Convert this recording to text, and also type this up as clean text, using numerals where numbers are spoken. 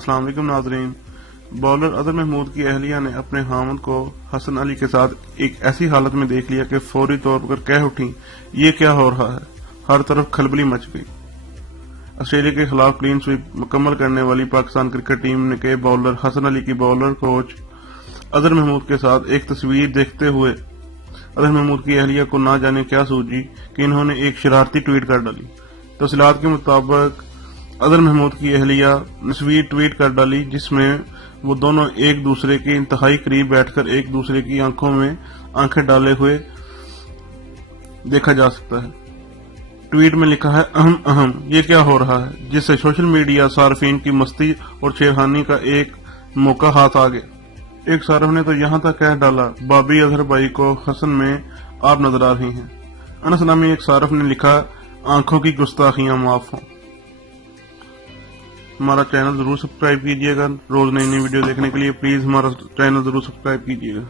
अस्सलाम वालेकुम नाज़रीन। बॉलर अदर महमूद की अहलिया ने अपने हामद को हसन अली के साथ एक ऐसी हालत में देख लिया कि फौरी तौर पर कह उठी, ये क्या हो रहा है। हर तरफ खलबली मच गई। ऑस्ट्रेलिया के खिलाफ क्लीन स्वीप मुकम्मल करने वाली पाकिस्तान क्रिकेट टीम के बॉलर हसन अली की बॉलर कोच अदर महमूद के साथ एक तस्वीर देखते हुए अदर महमूद की अहलिया को ना जाने क्या सूझी कि इन्होंने एक शरारती ट्वीट कर डाली। तफसीलात के मुताबिक अदर महमूद की अहलिया तस्वीर ट्वीट कर डाली जिसमें वो दोनों एक दूसरे के इंतहाई करीब बैठकर एक दूसरे की आंखों में आंखें डाले हुए देखा जा सकता है। ट्वीट में लिखा है, अहम अहम ये क्या हो रहा है, जिससे सोशल मीडिया सार्फिन की मस्ती और छेड़खानी का एक मौका हाथ आ गया। एक सारफ ने तो यहाँ तक कह डाला, बाबी अजहर भाई को हसन में आप नजर आ रही हैं। अनस नामी एक सारफ ने लिखा, आंखों की गुस्ताखियां माफ हों। हमारा चैनल जरूर सब्सक्राइब कीजिएगा। रोज नई नई वीडियो देखने के लिए प्लीज हमारा चैनल जरूर सब्सक्राइब कीजिएगा।